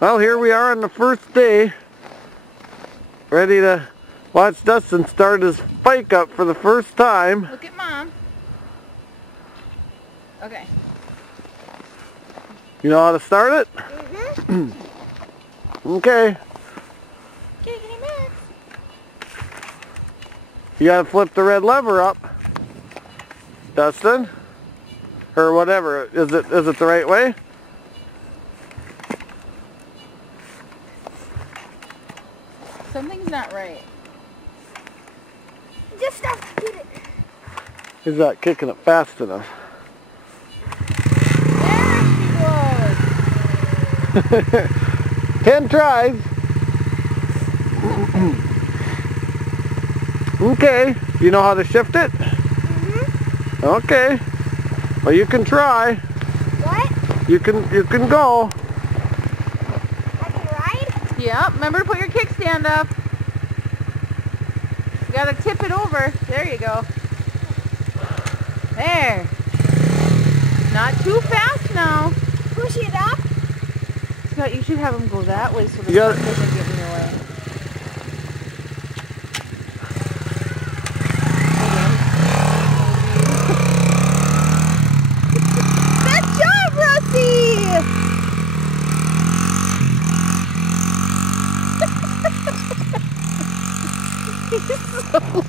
Well, here we are on the first day, ready to watch Dustin start his bike up for the first time. Look at Mom. Okay. You know how to start it? Mm-hmm. Okay. Giggity Max. You gotta flip the red lever up, Dustin, or whatever. Is it the right way? Something's not right. Just stop it. He's not kicking it fast enough. There she goes. 10 tries. Okay. You know how to shift it? Mm-hmm. Okay. Well, you can try. What? You can go. I can ride? Yep. Remember to put your kickstand up. You gotta tip it over. There you go. There. Not too fast now. Push it up. Scott, you should have him go that way so the Yeah. sun doesn't get in your way. Good job, Rusty! He's so little.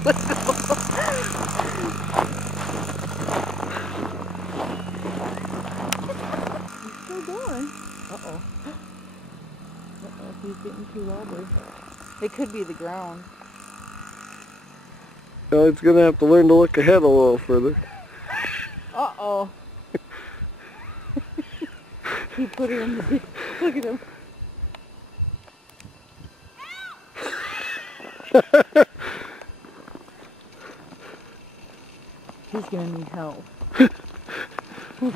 He's still going. Uh-oh. Uh-oh, he's getting too wobbly. It could be the ground. Well, he's gonna have to learn to look ahead a little further. Uh-oh. He put her in the ditch. Look at him. He's gonna need help. We're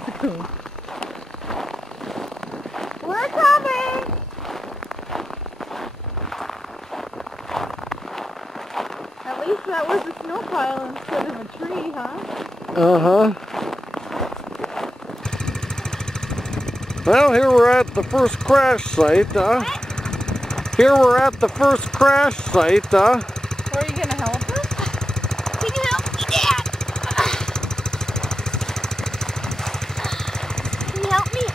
coming! At least that was a snow pile instead of a tree, huh? Uh-huh. Well, here we're at the first crash site, Here we're at the first crash site, Are you gonna help her? Can you help me, Dad? Can you help me?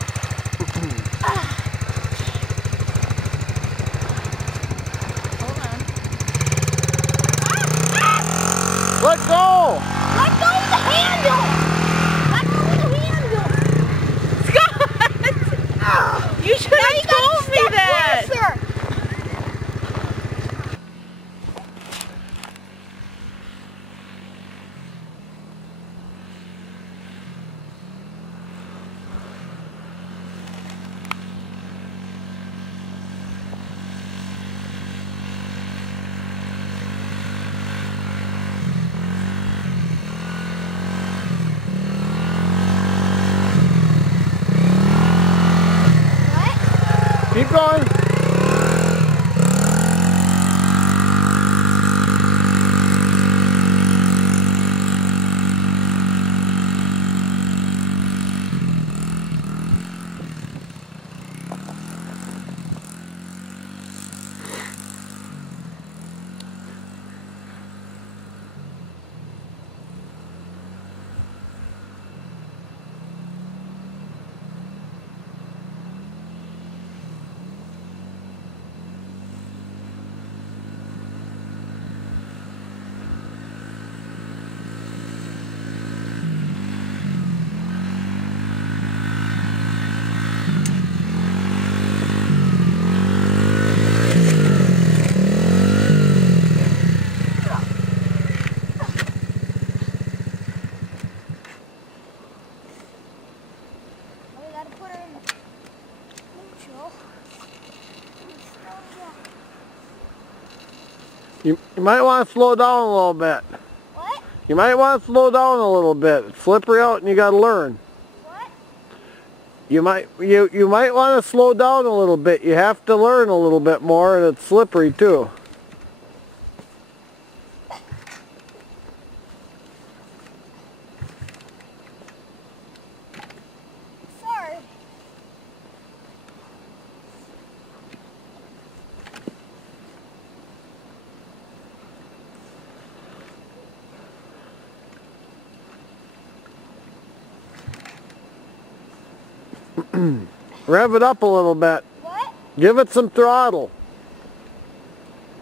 Hold on. Let go! Let go of the handle! Let go of the handle! Scott! You should have told me that! Closer. Keep going. You might want to slow down a little bit. What? You might want to slow down a little bit. It's slippery out and you got to learn. What? You might want to slow down a little bit. You have to learn a little bit more, and it's slippery too. Sorry. Rev it up a little bit. What? Give it some throttle.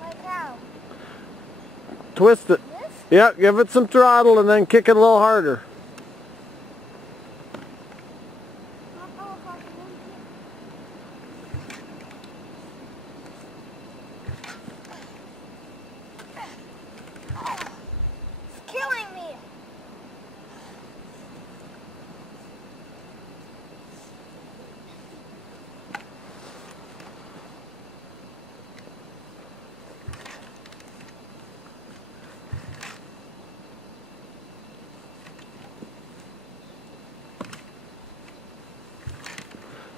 Like how? Twist it. This? Yeah, give it some throttle and then kick it a little harder. It's killing me.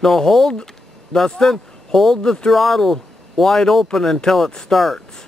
No, hold, Dustin, hold the throttle wide open until it starts.